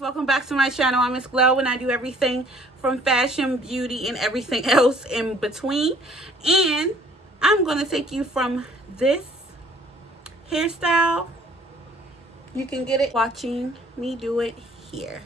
Welcome back to my channel. I'm mrs.gloww and I do everything from fashion, beauty, and everything else in between. And I'm going to take you from this hairstyle. You can get it watching me do it here.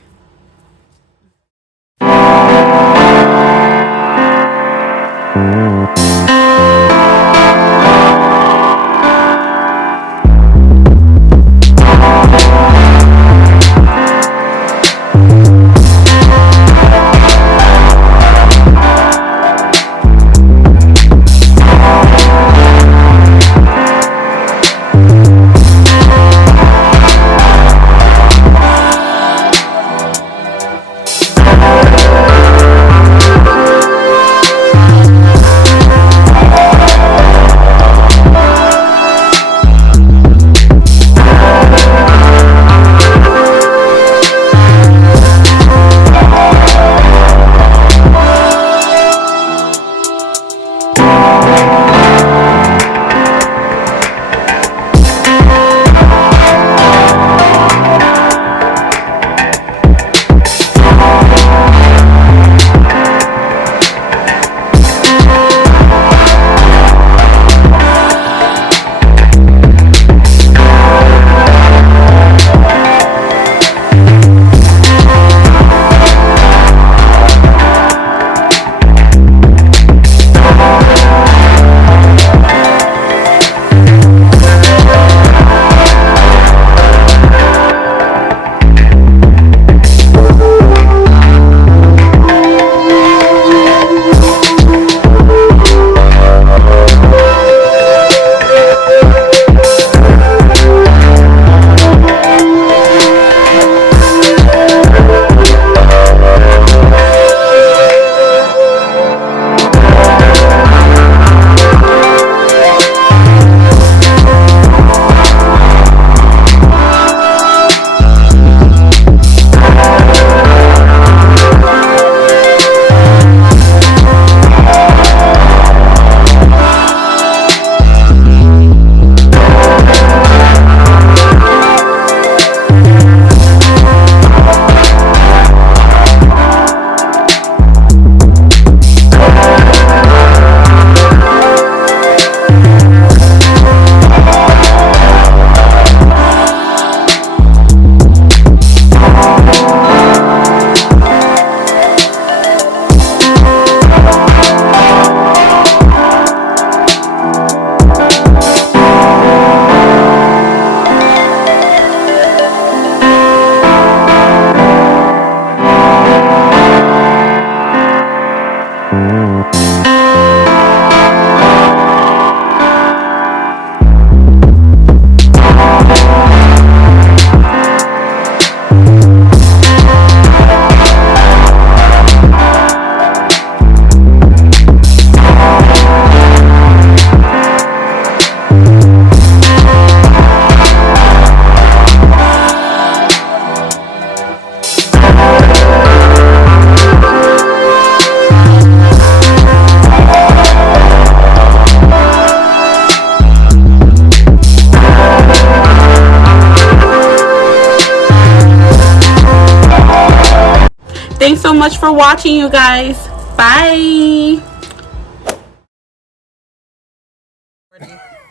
Thanks so much for watching, you guys. Bye.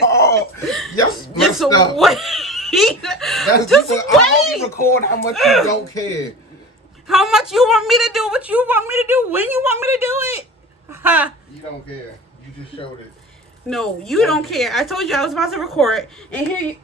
Oh, yes, Just wait. Just wait. I hope you record how much you don't care. How much you want me to do what you want me to do when you want me to do it? Ha. You don't care. You just showed it. No, you don't care. I told you I was about to record, and here you.